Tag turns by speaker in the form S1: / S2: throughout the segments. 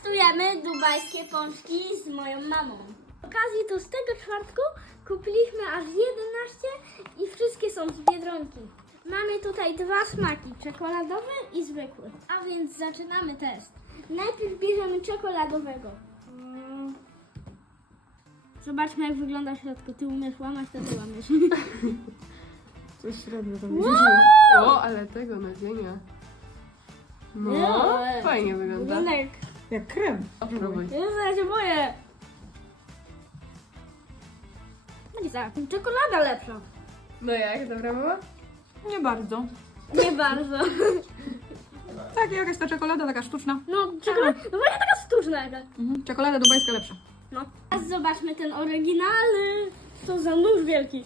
S1: Testujemy dubajskie pączki z moją mamą. Z okazji tłustego czwartku kupiliśmy aż 11 i wszystkie są z Biedronki. Mamy tutaj dwa smaki, czekoladowy i zwykły. A więc zaczynamy test. Najpierw bierzemy czekoladowego. Zobaczmy, jak wygląda w środku. Ty umiesz łamać, to ty łamiesz.
S2: Coś średnio to
S1: Wow!
S2: O, ale tego nadzienia. No,
S1: Nie.
S2: fajnie wygląda.
S1: Wygląda jak...
S3: Jak krem.
S2: Spróbuj.
S1: Ja się boję. No nie za, czekolada lepsza.
S2: No jak, dobra mama?
S3: Nie bardzo.
S1: Nie bardzo.
S3: Tak, jakaś ta czekolada taka sztuczna.
S1: No, czekolada, no właśnie taka sztuczna jakaś.
S3: Czekolada dubajska lepsza.
S1: No. Teraz zobaczmy ten oryginalny. Co za nóż wielki.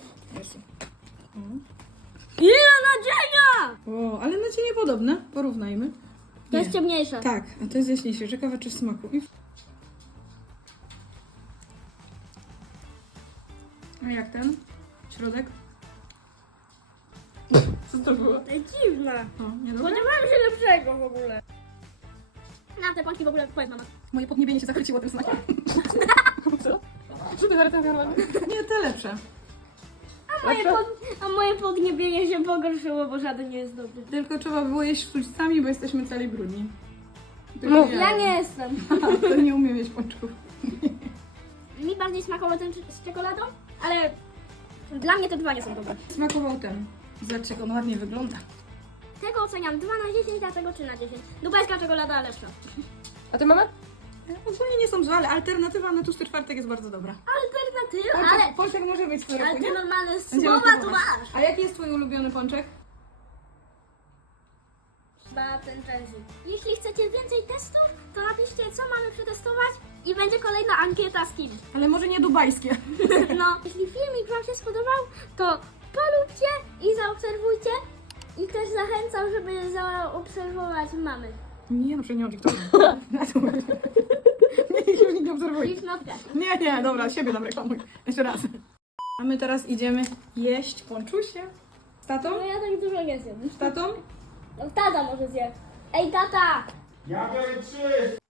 S1: Ile nadzienia!
S3: O, ale na ciebie podobne. Porównajmy.
S1: To jest ciemniejsze.
S3: Tak, a to jest jaśniejsze. Ciekawe czy w smaku. A jak ten? Środek?
S2: Co to było?
S1: To jest dziwne.
S3: O, niedobre?
S1: Spodziewałam się lepszego w ogóle. Na te pączki w ogóle powiedz mama.
S3: Moje podniebienie się zachwyciło tym smakiem.
S2: Co? Co ty zaraz ten
S3: Nie, te lepsze.
S1: A moje podniebienie się pogorszyło, bo żaden nie jest dobry.
S3: Tylko trzeba było jeść sztućcami, bo jesteśmy cali brudni. Tylko
S2: No,
S1: Ja nie jestem.
S3: To nie umiem jeść pączków.
S1: Mi bardziej smakował ten z czekoladą, ale dla mnie te dwa nie są dobre.
S3: Smakował ten. Zobaczcie, jak on ładnie wygląda.
S1: Tego oceniam 2 na 10, a tego 3 na 10. Dubajska czekolada lepsza.
S2: A ty mama?
S3: Ogólnie nie są złe, ale alternatywa na tłusty czwartek jest bardzo dobra.
S1: Alternatywa, ale...
S3: Pączek może być w co roku,
S1: Ale
S3: nie?
S1: te normalne
S3: Będziemy
S1: słowa tu
S3: próbować.
S1: masz.
S3: A jaki jest twój ulubiony pączek?
S1: Chyba ten Chelsea. Jeśli chcecie więcej testów, to napiszcie, co mamy przetestować i będzie kolejna ankieta z kimś.
S3: Ale może nie dubajskie.
S1: No, jeśli filmik wam się spodobał, to polubcie i zaobserwujcie. I też zachęcam, żeby zaobserwować mamy.
S3: Nie, no przecież nie mam TikToka. Niech już nikt nie obserwuje.
S1: I knopkę.
S3: Nie, dobra, siebie tam reklamuj. Jeszcze raz. A my teraz idziemy jeść pączusie. Z tatą?
S1: No ja tak dużo nie zjem.
S3: Z tatą?
S1: No tata może zje. Ej tata!
S4: Ja biorę 3!